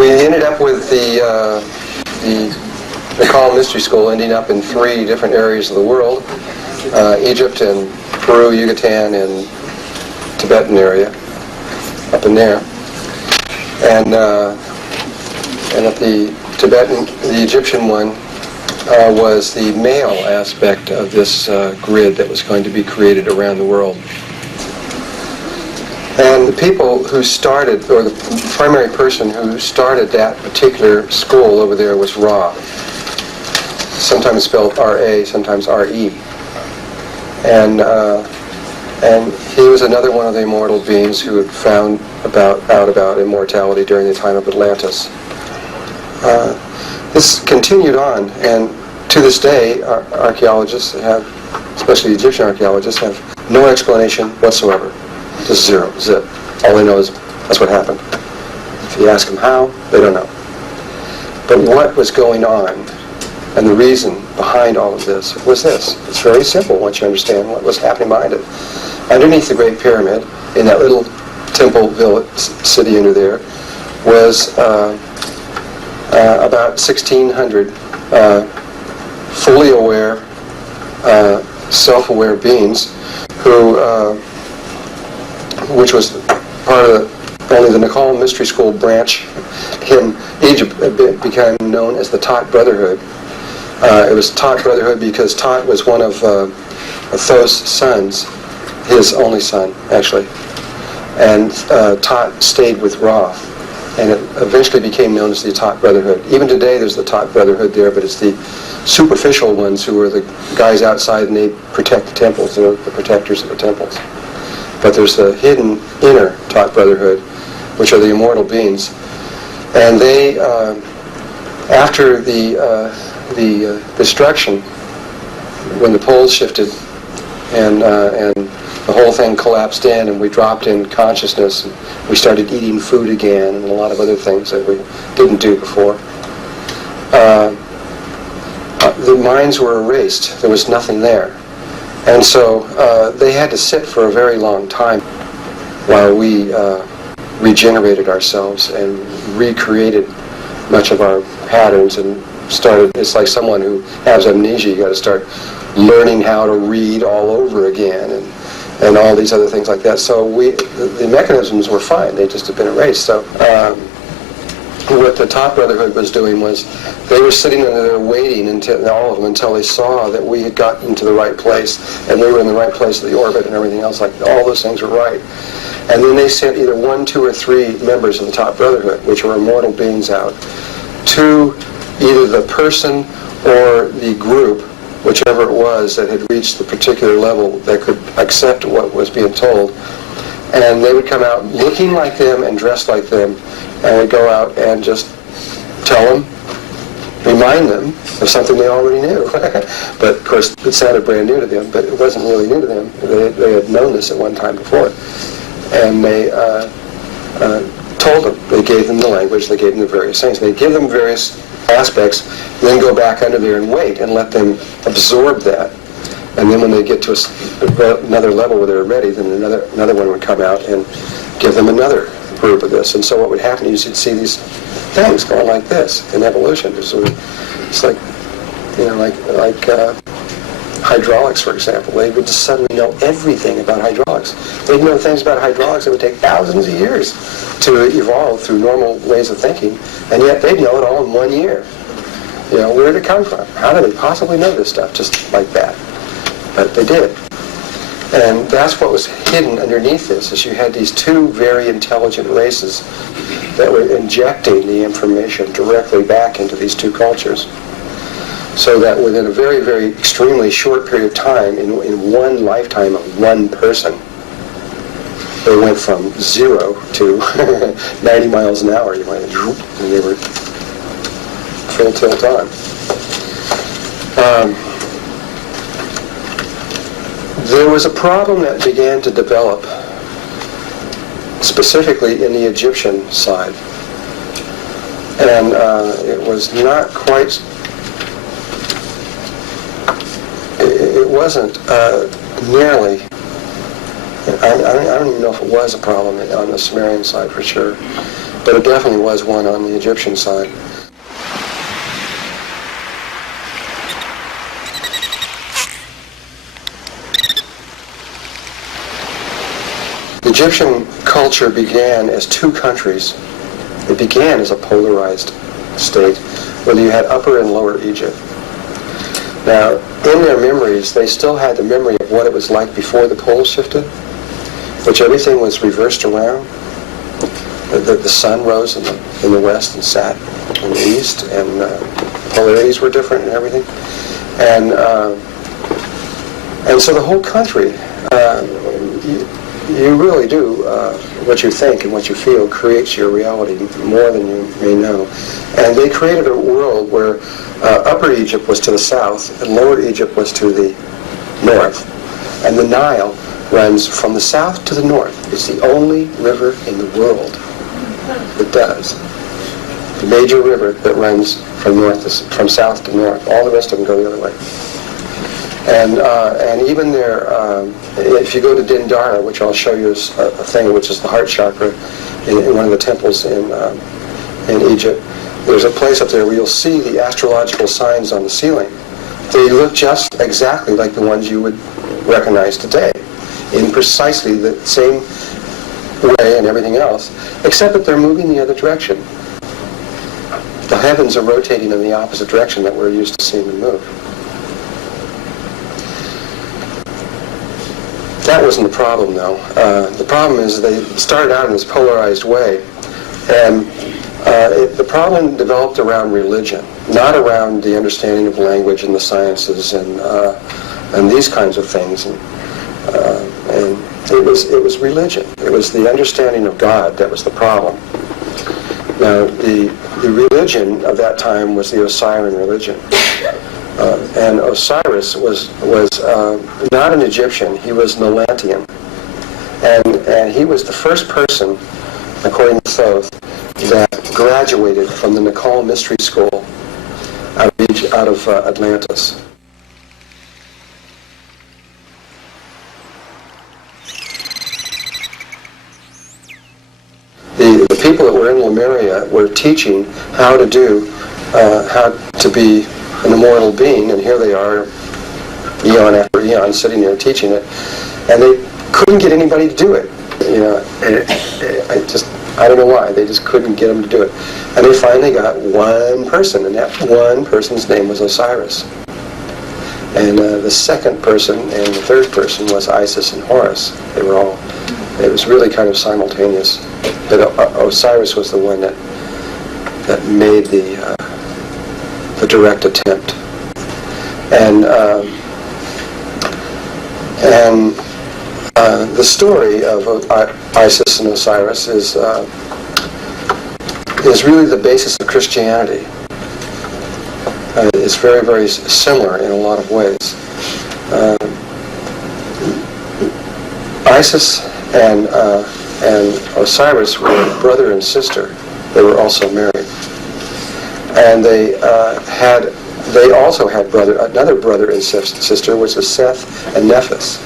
We ended up with the Nepal Mystery School ending up in 3 different areas of the world: Egypt and Peru, Yucatan, and Tibetan area, up in there. And at the Egyptian one was the male aspect of this grid that was going to be created around the world. And the people who started, or the primary person who started that particular school over there was Ra. Sometimes spelled R-A, sometimes R-E. And he was another one of the immortal beings who had found out about immortality during the time of Atlantis. This continued on, and to this day, archaeologists have, especially Egyptian archaeologists, have no explanation whatsoever. Just zero, zip. All they know is that's what happened. If you ask them how, they don't know. But what was going on, and the reason behind all of this, was this. It's very simple once you understand what was happening behind it. Underneath the Great Pyramid, in that little temple village city under there, was about 1,600 fully aware, self-aware beings who, which was part of only the Nepal Mystery School branch in Egypt, became known as the Tot Brotherhood. It was Tot Brotherhood because Tot was one of Thoth's sons, his only son, actually. And Tot stayed with Ra, and it eventually became known as the Tot Brotherhood. Even today there's the Tot Brotherhood there, but it's the superficial ones who are the guys outside, and they protect the temples. They're the protectors of the temples. But there's the hidden inner Tot Brotherhood, which are the immortal beings. And they, after the destruction, when the poles shifted and the whole thing collapsed in, and we dropped in consciousness, and we started eating food again, and a lot of other things that we didn't do before. The minds were erased. There was nothing there. And so they had to sit for a very long time while we regenerated ourselves and recreated much of our patterns and started. It's like someone who has amnesia. You got to start learning how to read all over again, and all these other things like that. So the mechanisms were fine. They just had been erased. So what the Tot Brotherhood was doing was they were sitting under there waiting until all of them until they saw that we had gotten to the right place and we were in the right place of the orbit and everything else. Like all those things were right. And then they sent either 1, 2, or 3 members of the Tot Brotherhood, which were immortal beings, out to either the person or the group, whichever it was that had reached the particular level that could accept what was being told. And they would come out looking like them and dressed like them, and would go out and just tell them, remind them of something they already knew. But of course it sounded brand new to them, but it wasn't really new to them. They had known this at one time before. And they told them, they gave them the language, they gave them the various things. They give them various aspects, and then go back under there and wait and let them absorb that. And then when they get to another level where they're ready, then another one would come out and give them another group of this. And so what would happen is you'd see these things going like this in evolution. It's like, like hydraulics, for example. They would just suddenly know everything about hydraulics. They'd know things about hydraulics that would take thousands of years to evolve through normal ways of thinking, and yet they'd know it all in 1 year. Where did it come from? How did they possibly know this stuff just like that? But they did. And that's what was hidden underneath this, is you had these 2 very intelligent races that were injecting the information directly back into these 2 cultures. So that within a very, very extremely short period of time, in one lifetime of one person, they went from 0 to 90 miles an hour, and they were full tilt on. There was a problem that began to develop specifically in the Egyptian side. And it was not quite, it wasn't nearly, I don't even know if it was a problem on the Sumerian side for sure. but it definitely was one on the Egyptian side. The Egyptian culture began as two countries. It began as a polarized state, where you had Upper and Lower Egypt. Now, in their memories, they still had the memory of what it was like before the poles shifted, which everything was reversed around. The sun rose in the west and set in the east, and polarities were different and everything. And so the whole country, you really do, what you think and what you feel creates your reality more than you may know. And they created a world where Upper Egypt was to the south and Lower Egypt was to the north. And the Nile runs from the south to the north. It's the only river in the world that does. The major river that runs from south to north. All the rest of them go the other way. And even there, if you go to Dendara, which I'll show you as a thing, which is the heart chakra in one of the temples in Egypt, there's a place up there where you'll see the astrological signs on the ceiling. They look just exactly like the ones you would recognize today, in precisely the same way and everything else, except that they're moving the other direction. The heavens are rotating in the opposite direction that we're used to seeing them move. That wasn't the problem, though. The problem is they started out in this polarized way, and the problem developed around religion, not around the understanding of language and the sciences and these kinds of things. And it was religion. It was the understanding of God that was the problem. Now, the religion of that time was the Osirian religion. And Osiris was not an Egyptian. He was an Atlantean. And he was the first person, according to Thoth, that graduated from the Nakal Mystery School out of Atlantis. The people that were in Lemuria were teaching how to be an immortal being, and here they are, eon after eon, sitting there teaching it, and they couldn't get anybody to do it. I don't know why, they just couldn't get them to do it. And they finally got one person, and that one person's name was Osiris. And the second person and the third person was Isis and Horus. It was really kind of simultaneous. But Osiris was the one that made the direct attempt. And the story of Isis and Osiris is really the basis of Christianity. It's very, very similar in a lot of ways. Isis and Osiris were brother and sister. They were also married, and they also had another brother and sister, which was Seth and Nephis.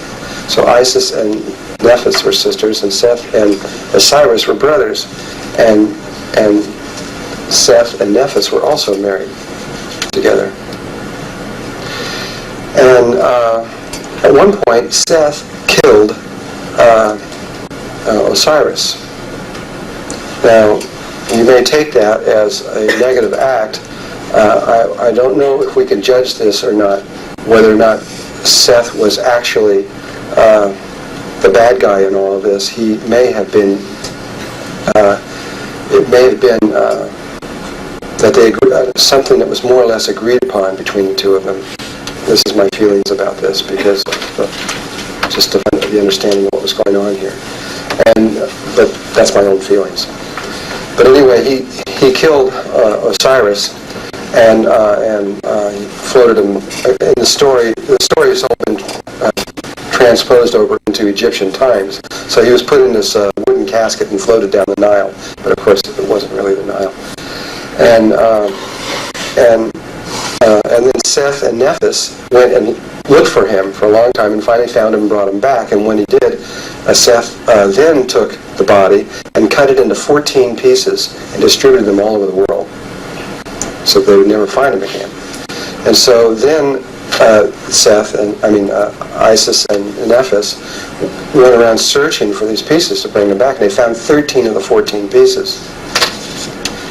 So Isis and Nephis were sisters, and Seth and Osiris were brothers, and Seth and Nephis were also married together. And at one point, Seth killed Osiris. Now, you may take that as a negative act. I don't know if we can judge this or not, whether or not Seth was actually the bad guy in all of this. He may have been, it may have been that they something that was more or less agreed upon between the two of them. This is my feelings about this, because just of the understanding of what was going on here. But that's my own feelings. But anyway, he killed Osiris and floated him. In the story has all been transposed over into Egyptian times. So he was put in this wooden casket and floated down the Nile. But of course, it wasn't really the Nile. And then Seth and Nephis went and looked for him for a long time and finally found him and brought him back. And when he did, Seth then took the body and and cut it into 14 pieces and distributed them all over the world so they would never find them again. And so then Isis and Nephis went around searching for these pieces to bring them back, and they found 13 of the 14 pieces.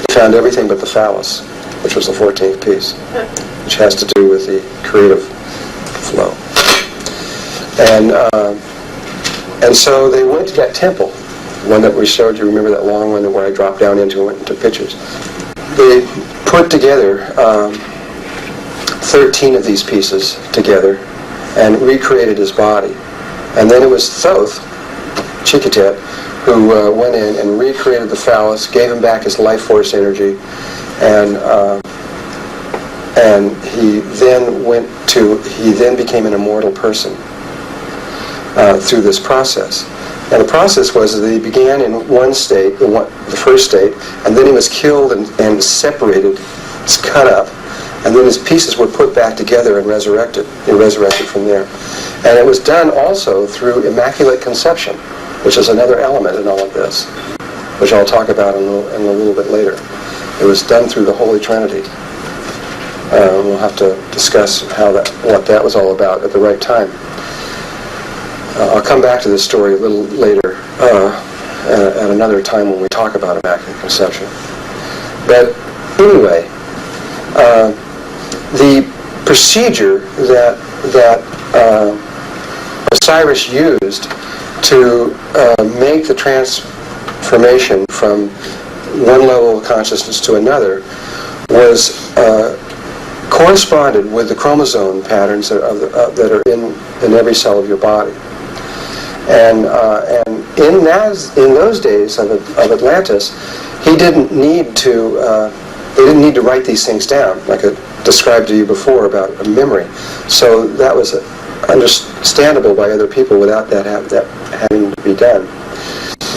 They found everything but the phallus, which was the 14th piece, which has to do with the creative flow. And so they went to that temple, one that we showed you. Remember that long one where I dropped down into and went into pictures? They put together 13 of these pieces together and recreated his body. And then it was Thoth, Chikatet, who went in and recreated the phallus, gave him back his life force energy, and he then became an immortal person through this process. And the process was that he began in one state, the first state, and then he was killed and separated, cut up, and then his pieces were put back together and resurrected. He resurrected from there. And it was done also through Immaculate Conception, which is another element in all of this, which I'll talk about in a little bit later. It was done through the Holy Trinity. We'll have to discuss what that was all about at the right time. I'll come back to this story a little later at another time when we talk about Immaculate Conception. But anyway, the procedure that Osiris used to make the transformation from one level of consciousness to another was corresponded with the chromosome patterns that are in every cell of your body. And in those days of Atlantis, they didn't need to write these things down, like I described to you before about a memory. So that was understandable by other people without that having to be done.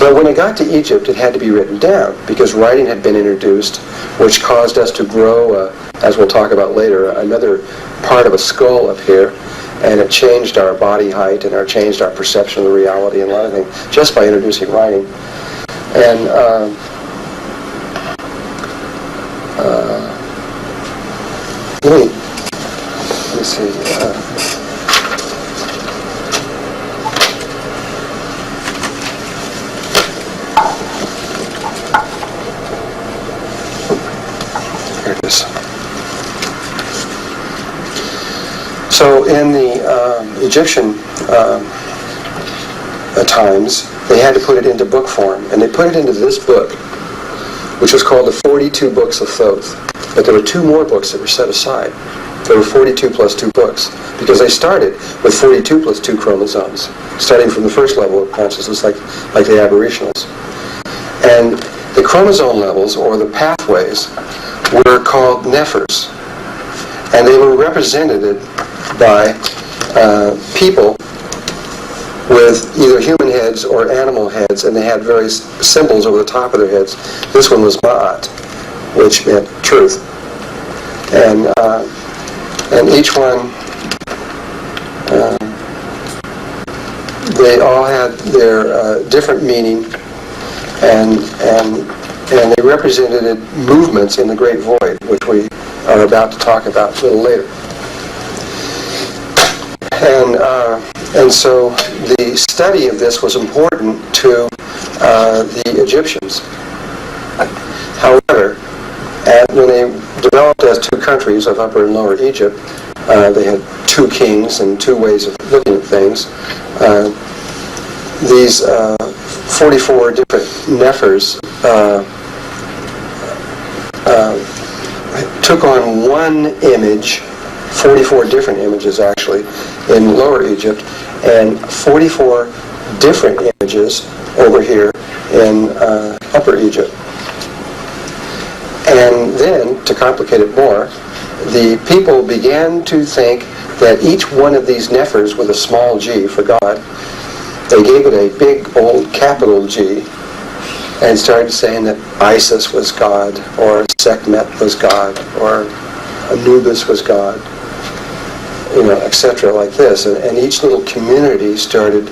But when it got to Egypt, it had to be written down because writing had been introduced, which caused us to grow, as we'll talk about later, another part of a skull up here, and it changed our body height and changed our perception of the reality and a lot of things just by introducing writing. And let me see. Here it is. So in the Egyptian times, they had to put it into book form, and they put it into this book, which was called the 42 Books of Thoth. But there were 2 more books that were set aside. There were 42 plus 2 books, because they started with 42 plus 2 chromosomes, starting from the first level of consciousness, like the aboriginals. And the chromosome levels, or the pathways, were called nephers, and they were represented by people with either human heads or animal heads, and they had various symbols over the top of their heads. This one was Ma'at, which meant truth. And each one, they all had their different meaning, and they represented movements in the Great Void, which we are about to talk about a little later. And so the study of this was important to the Egyptians. However, when they developed as 2 countries of Upper and Lower Egypt, they had 2 kings and 2 ways of looking at things. These 44 different nephers took on one image, 44 different images actually, in Lower Egypt, and 44 different images over here in Upper Egypt. And then, to complicate it more, the people began to think that each one of these nephers with a small g for God, they gave it a big old capital G, and started saying that Isis was God, or Sekhmet was God, or Anubis was God, etc. like this. And each little community started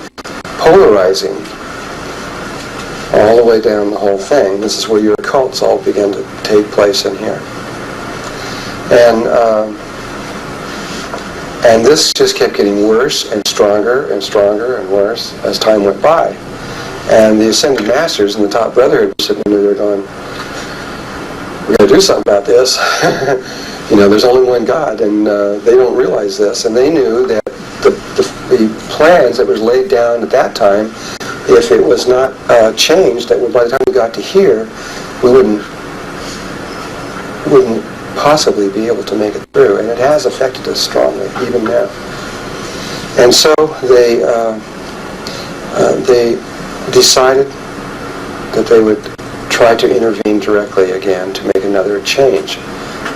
polarizing all the way down the whole thing. This is where your occults all begin to take place in here. And this just kept getting worse and stronger and worse as time went by. And the Ascended Masters and the top brotherhood were sitting there going, we got to do something about this. There's only one God, and they don't realize this. And they knew that the plans that was laid down at that time, if it was not changed, that by the time we got to here, we wouldn't possibly be able to make it through. And it has affected us strongly, even now. And so they decided that they would try to intervene directly again to make another change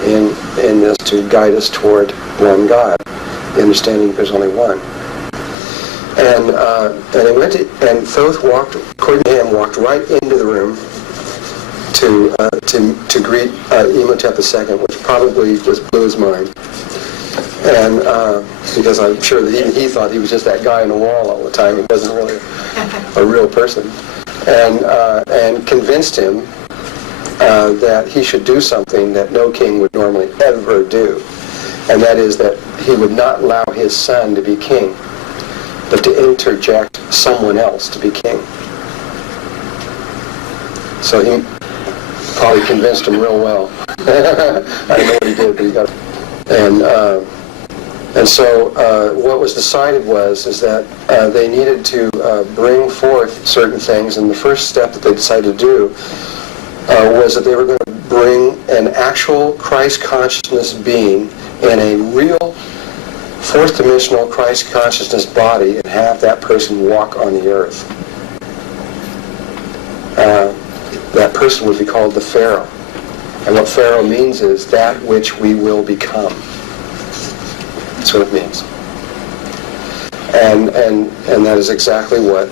in this, to guide us toward one God, the understanding that there's only one. And they went to, and Thoth walked, according to him, walked right into the room to greet Imhotep II, which probably just blew his mind. And because I'm sure that even he thought he was just that guy on the wall all the time. He wasn't really a real person. And convinced him that he should do something that no king would normally ever do. And that is that he would not allow his son to be king, but to interject someone else to be king. So he probably convinced him real well. I don't know what he did, but he got it. And so what was decided is that they needed to bring forth certain things, and the first step that they decided to do was that they were going to bring an actual Christ consciousness being in a real fourth dimensional Christ consciousness body and have that person walk on the earth. That person would be called the Pharaoh. And what Pharaoh means is that which we will become. That's what it means. And that is exactly what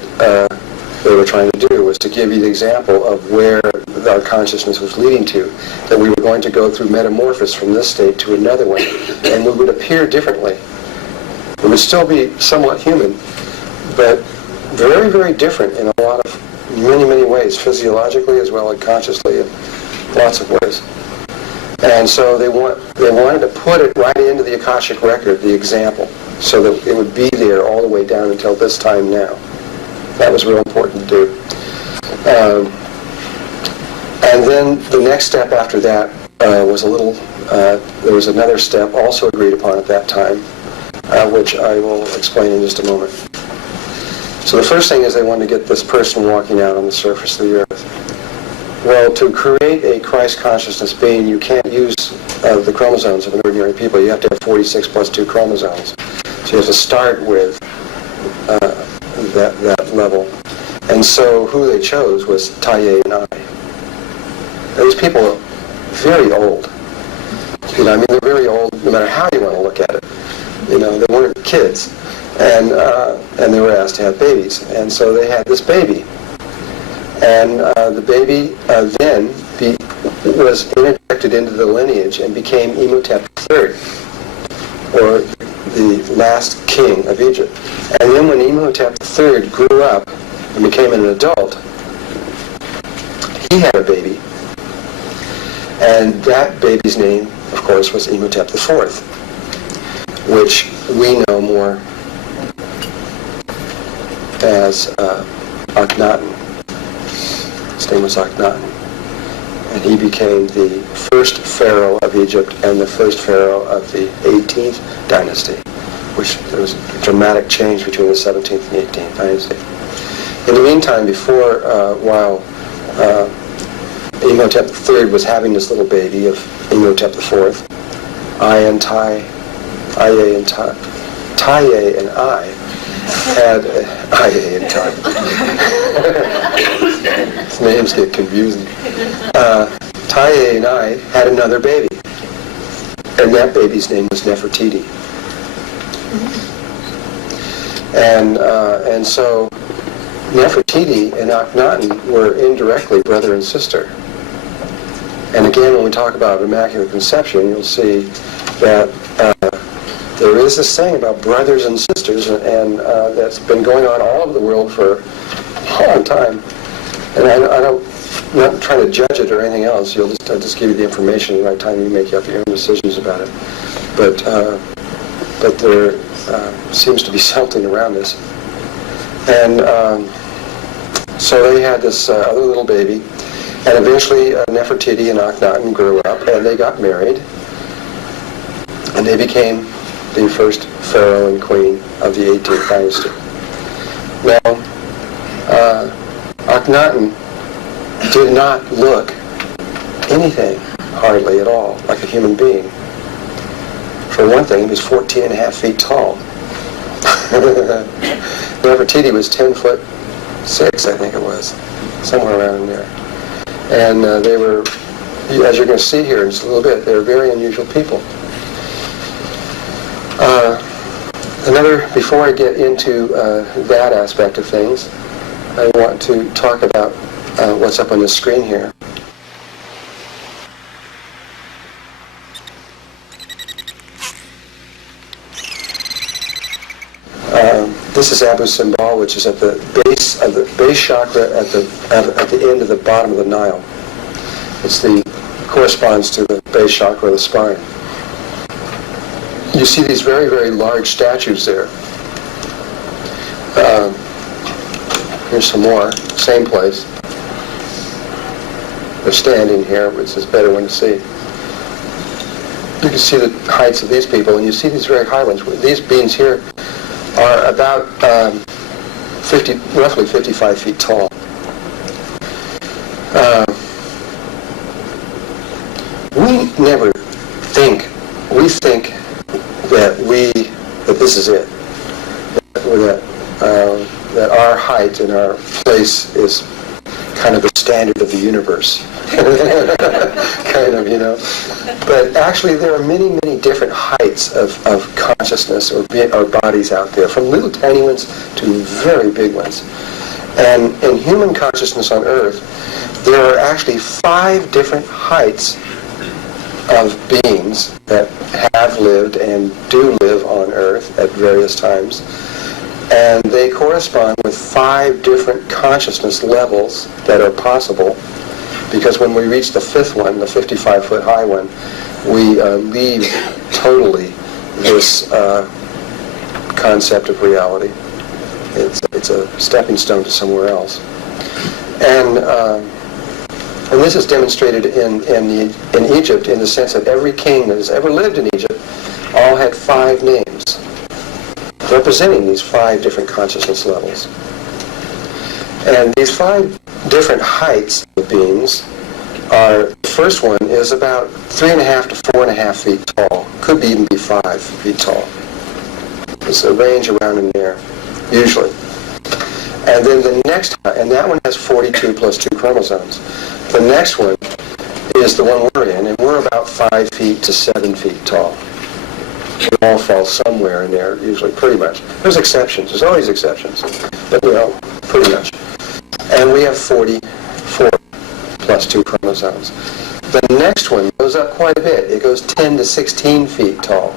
they were trying to do, was to give you the example of where our consciousness was leading to, that we were going to go through metamorphosis from this state to another one, and we would appear differently. We would still be somewhat human, but very, very different in a lot of many ways, physiologically as well as consciously, in lots of ways. And so they wanted to put it right into the Akashic record, the example, so that it would be there all the way down until this time now. That was real important to do. And then the next step after that was there was another step also agreed upon at that time, which I will explain in just a moment. So the first thing is they wanted to get this person walking out on the surface of the earth. Well, to create a Christ consciousness being, you can't use the chromosomes of an ordinary people. You have to have 46 plus 2 chromosomes. So you have to start with that level. And so who they chose was Taye and I. And these people are very old. They're very old no matter how you want to look at it. They weren't kids. And they were asked to have babies. And so they had this baby. And the baby then was interjected into the lineage and became Imhotep III, or the last king of Egypt. And then when Imhotep III grew up and became an adult, he had a baby. And that baby's name, of course, was Imhotep IV, which we know more as Akhenaten. His name was Akhenaten. And he became the first pharaoh of Egypt and the first pharaoh of the 18th dynasty, which there was a dramatic change between the 17th and 18th dynasty. In the meantime, while Imhotep III was having this little baby of Imhotep IV, Taye and I had names get confusing. Taye and I had another baby, and that baby's name was Nefertiti. And so Nefertiti and Akhenaten were indirectly brother and sister. And again, when we talk about Immaculate Conception, you'll see that there is this thing about brothers and sisters, and that's been going on all over the world for a long time. And I'm not trying to judge it or anything else. I'll just give you the information at the right time. You make up your own decisions about it. But there seems to be something around this. And so they had this other little baby, and eventually Nefertiti and Akhenaten grew up, and they got married, and they became the first pharaoh and queen of the 18th dynasty. Now, Akhenaten did not look anything, hardly at all, like a human being. For one thing, he was 14 and a half feet tall. Nefertiti was 10'6", I think it was, somewhere around there. And they were, as you're going to see here in just a little bit, they were very unusual people. Before I get into that aspect of things, I want to talk about what's up on the screen here. This is Abu Simbel, which is at the base of the base chakra at the end of the bottom of the Nile. Corresponds to the base chakra of the spine. You see these very, very large statues there. Here's some more, same place. They're standing here, which is a better one to see. You can see the heights of these people, and you see these very high ones. These beings here are about roughly 55 feet tall. We think that this is it. That our height and our place is kind of the standard of the universe. Kind of, you know. But actually there are many, many different heights of consciousness or bodies out there, from little tiny ones to very big ones. And in human consciousness on Earth, there are actually 5 different heights of beings that have lived and do live on Earth at various times. And they correspond with 5 different consciousness levels that are possible, because when we reach the 5th one, the 55-foot high one, we leave totally this concept of reality. It's a stepping stone to somewhere else. And this is demonstrated in Egypt, in the sense that every king that has ever lived in Egypt all had 5 names, representing these 5 different consciousness levels. And these 5 different heights of beings are, the first one is about 3.5 to 4.5 feet tall. Could even be 5 feet tall. It's a range around in there, usually. And then the next, and that one has 42 plus 2 chromosomes. The next one is the one we're in, and we're about 5 feet to 7 feet tall. We all fall somewhere in there, usually, pretty much. There's exceptions. There's always exceptions. But, you know, pretty much. And we have 44 plus 2 chromosomes. The next one goes up quite a bit. It goes 10 to 16 feet tall.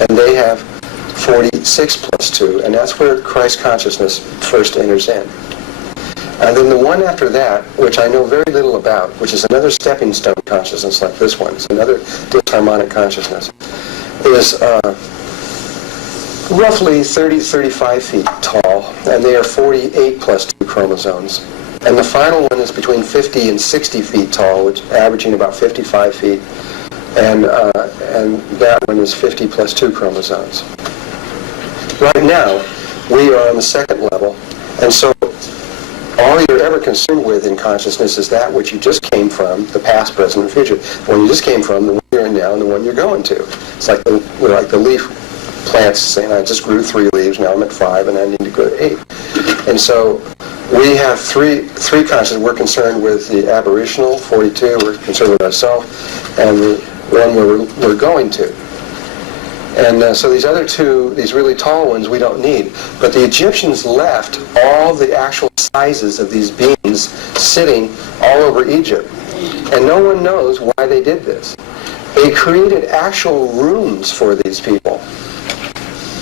And they have 46 plus 2, and that's where Christ consciousness first enters in. And then the one after that, which I know very little about, which is another stepping stone consciousness like this one, it's another disharmonic consciousness, is roughly 30-35 feet tall, and they are 48 plus 2 chromosomes. And the final one is between 50 and 60 feet tall, which averaging about 55 feet, and that one is 50 plus 2 chromosomes. Right now, we are on the 2nd level, and so all you're ever concerned with in consciousness is that which you just came from, the past, present, and future. The one you just came from, the one you're in now, and the one you're going to. It's like the leaf plants saying, I just grew 3 leaves, now I'm at 5, and I need to go to 8. And so we have three consciousness. We're concerned with the aboriginal, 42, we're concerned with ourselves, and the one where we're going to. And so these other 2, these really tall ones, we don't need. But the Egyptians left all the actual sizes of these beings sitting all over Egypt. And no one knows why they did this. They created actual rooms for these people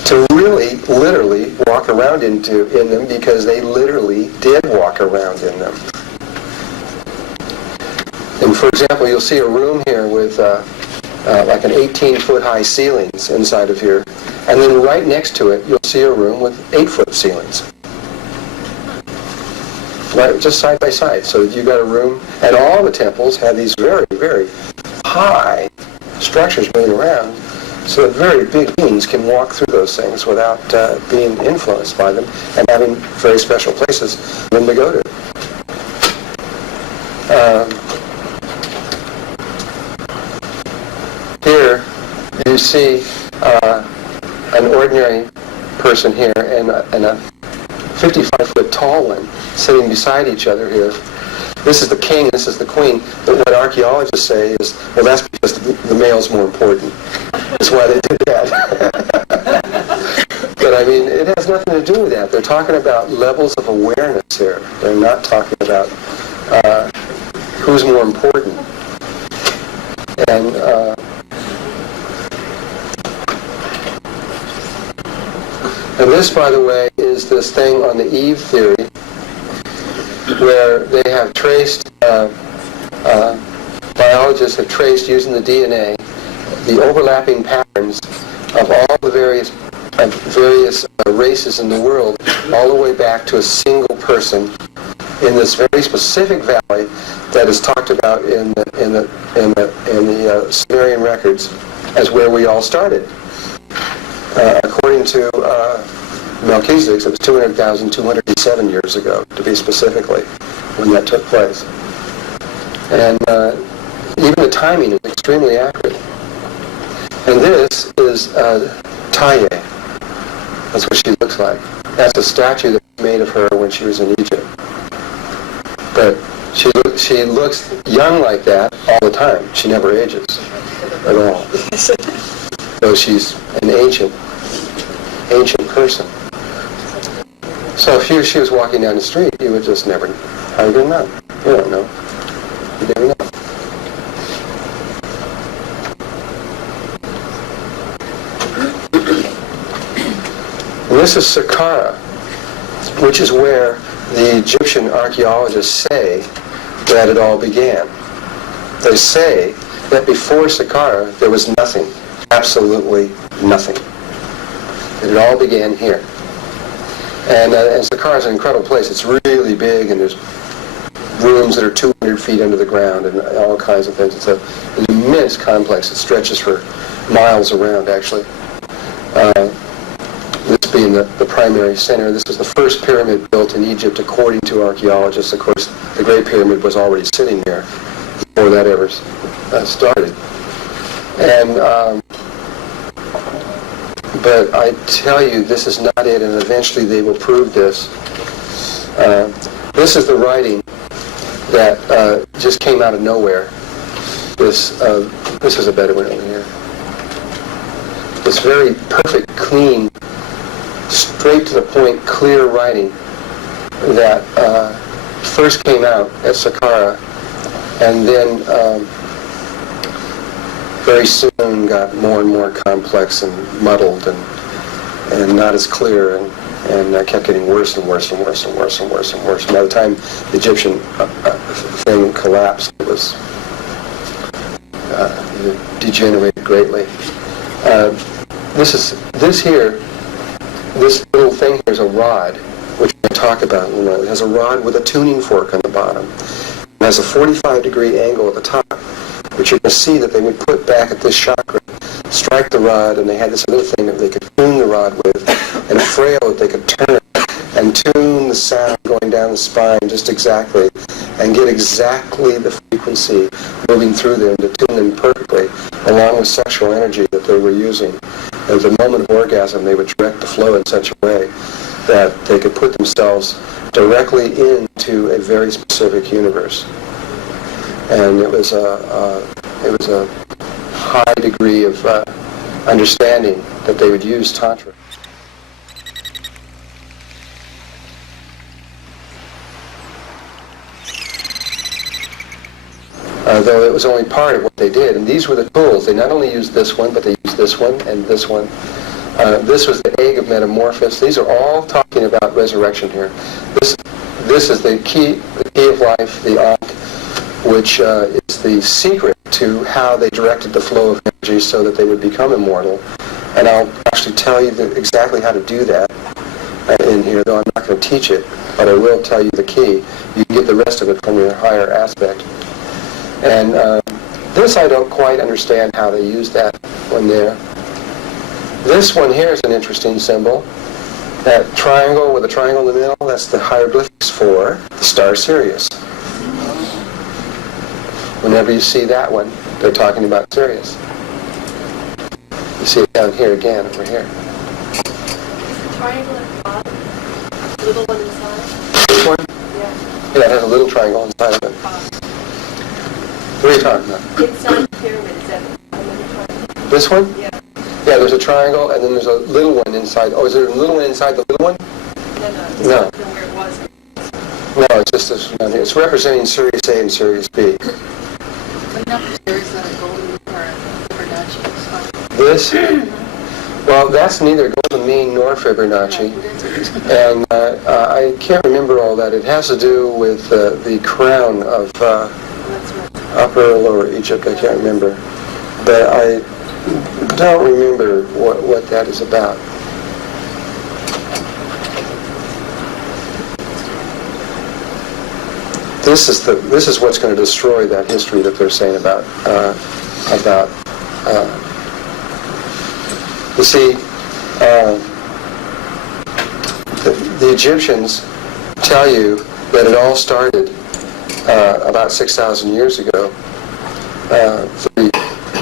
to really literally walk around in them because they literally did walk around in them. And for example, you'll see a room here with like an 18-foot high ceilings inside of here, and then right next to it you'll see a room with 8-foot ceilings. Right, just side by side. So you've got a room, and all the temples have these very, very high structures moving around, so that very big beings can walk through those things without being influenced by them, and having very special places for them to go to. Here you see an ordinary person here and a 55-foot tall one sitting beside each other here. This is the king, this is the queen, but what archaeologists say is, well, that's because the male's more important. That's why they did that. But I mean, it has nothing to do with that. They're talking about levels of awareness here. They're not talking about who's more important. And this, by the way, is this thing on the Eve theory, where they have traced, biologists have traced using the DNA, the overlapping patterns of all the various races in the world, all the way back to a single person in this very specific valley that is talked about in the Sumerian records as where we all started. According to Melchizedek, it was 200,207 years ago, to be specifically, when that took place. And even the timing is extremely accurate. And this is Taye. That's what she looks like. That's a statue that was made of her when she was in Egypt. But she looks young like that all the time. She never ages at all. So she's an ancient person. So if she was walking down the street, you would just never, how are you going to know? You don't know. You never know. And this is Saqqara, which is where the Egyptian archaeologists say that it all began. They say that before Saqqara there was nothing, absolutely nothing. That it all began here. And Saqqara is an incredible place. It's really big, and there's rooms that are 200 feet under the ground and all kinds of things. It's an immense complex. It stretches for miles around, actually. This being the primary center. This was the first pyramid built in Egypt, according to archaeologists. Of course, the Great Pyramid was already sitting there before that ever started. And but I tell you, this is not it, and eventually they will prove this. This is the writing that just came out of nowhere. This is a better one over here. This very perfect, clean, straight to the point, clear writing that first came out at Saqqara, and then very soon got more and more complex and muddled and not as clear, and kept getting worse and worse and worse and worse and worse and worse. By the time the Egyptian thing collapsed, it was degenerated greatly. This little thing here is a rod, which I talk about. It has a rod with a tuning fork on the bottom. It has a 45-degree angle at the top, which you're going to see that they would put back at this chakra, strike the rod, and they had this little thing that they could tune the rod with, and a frail that they could turn and tune the sound going down the spine just exactly, and get exactly the frequency moving through them to tune them perfectly, along with sexual energy that they were using. At the moment of orgasm, they would direct the flow in such a way that they could put themselves directly into a very specific universe. And it was a high degree of understanding that they would use Tantra. Though it was only part of what they did. And these were the tools. They not only used this one, but they used this one and this one. This was the egg of metamorphosis. These are all talking about resurrection here. This is the key of life, the ankh, which is the secret to how they directed the flow of energy so that they would become immortal. And I'll actually tell you exactly how to do that in here, though I'm not going to teach it, but I will tell you the key. You can get the rest of it from your higher aspect. And this I don't quite understand how they use that one there. This one here is an interesting symbol. That triangle with a triangle in the middle, that's the hieroglyphics for the star Sirius. Whenever you see that one, they're talking about Sirius. You see it down here again, over here. Triangle at the bottom, little one inside. This one? Yeah. Yeah, it has a little triangle inside of it. What are you talking about? Inside the pyramid, is that another triangle? This one? Yeah. Yeah, there's a triangle, and then there's a little one inside. Oh, is there a little one inside the little one? No. It's not where it was. No, it's just this one here. It's representing Sirius A and Sirius B. But not the Sirius that are golden or Fibonacci. This? Well, that's neither golden mean nor Fibonacci. And I can't remember all that. It has to do with the crown of Upper or Lower Egypt. I can't remember. But I don't remember what that is about. This is what's going to destroy that history that they're saying about. You see, the Egyptians tell you that it all started about 6,000 years ago, a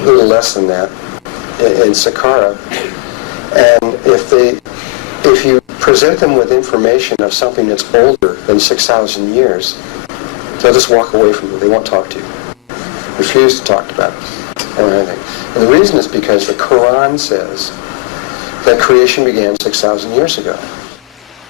little less than that, in Saqqara. And if you present them with information of something that's older than 6,000 years, they'll just walk away from it. They won't talk to you. Refuse to talk about it or anything. And the reason is because the Quran says that creation began 6,000 years ago.